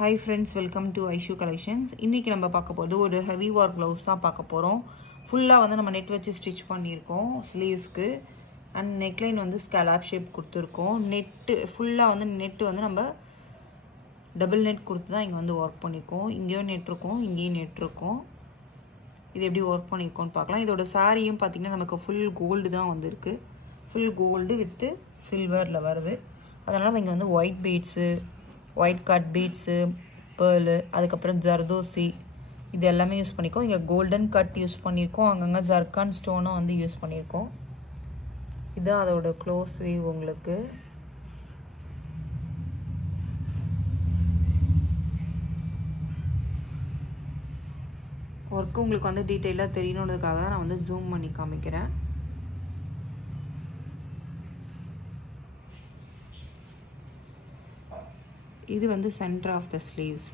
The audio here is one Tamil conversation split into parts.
Hi friends, welcome to Aishu Collections. இன்னைக்கு நம்ம பார்க்க போறது ஒரு heavy work blouse தான் பார்க்க போறோம். ஃபுல்லா வந்து நம்ம நெட் வச்சு ஸ்டிட்ச் பண்ணியிருக்கோம் ஸ்லீவ்ஸ்க்கு and neckline வந்து scallop shape கொடுத்திருக்கோம். நெட் ஃபுல்லா வந்து நெட் வந்து நம்ம டபுள் நெட் கொடுத்து தான் இங்க வந்து வர்க் பண்ணிருக்கோம். இங்கேயும் நெட் இருக்கும், இங்கேயும் நெட் இருக்கும். இது எப்படி வர்க் பண்ணிருக்கோம்னு பார்க்கலாம். இதோட சாரியும் பாத்தீங்கன்னா நமக்கு full gold தான் வந்திருக்கு. full gold with silverல வருது. அதனால இங்க வந்து white beads white cut beads pearl அதுக்கப்புறம் ஜர்தோசி இது எல்லாமே யூஸ் பண்ணிருக்கோம். இங்க golden cut யூஸ் பண்ணிருக்கோம். அங்கங்க ஜர்கான் ஸ்டோனும் வந்து யூஸ் பண்ணிருக்கோம். இது அதோட க்ளோஸ் வியூ உங்களுக்கு. வர்க் உங்களுக்கு வந்து டீடைலா தெரியணும்ன்றதுக்காக தான் நான் வந்து ஜூம் பண்ணி காமிக்கிறேன். இது வந்து center of the sleeves.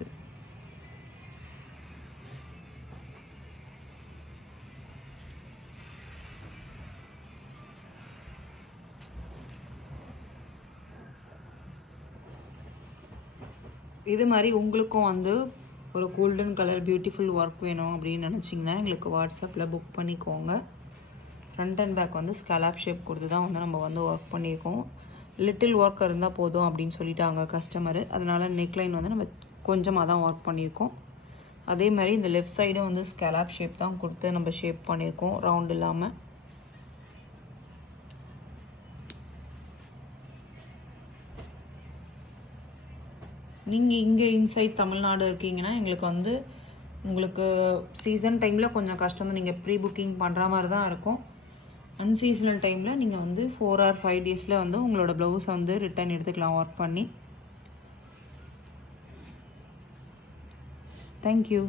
இது மாதிரி உங்களுக்கும் வந்து ஒரு golden color beautiful work வேணும் அப்படினு நினைச்சீங்கன்னா உங்களுக்கு வாட்ஸ்அப்ல புக் பண்ணிக்கோங்க. ஃப்ரண்ட் அண்ட் பேக் வந்து scallop shape கொடுத்து தான் வந்து நம்ம வந்து வர்க் பண்ணிருக்கோம். லிட்டில் ஒர்க் இருந்தா போதும் அப்படினு சொல்லிட்டாங்க கஸ்டமர். அதனால neck line வந்து நம்ம கொஞ்சமா தான் வர்க் பண்ணிருக்கோம். அதே மாதிரி இந்த லெஃப்ட் சைடும் வந்து scallop shape தான் கொடுத்து நம்ம ஷேப் பண்ணிருக்கோம் ரவுண்ட் இல்லாம. நீங்க இங்க இன்சைட் தமிழ்நாடு இருக்கீங்கன்னா உங்களுக்கு வந்து உங்களுக்கு சீசன் டைம்ல கொஞ்சம் கஷ்டம் தான். நீங்க ப்ரீ புக்கிங் பண்ற மாதிரி தான் இருக்கும். அன்சீசனல் டைம்ல நீங்க வந்து 4 or 5 டேஸ்ல வந்து உங்களோட ப்ளவுஸ் வந்து ரிட்டர்ன் எடுத்துக்கலாம் வர்க் பண்ணி. Thank you.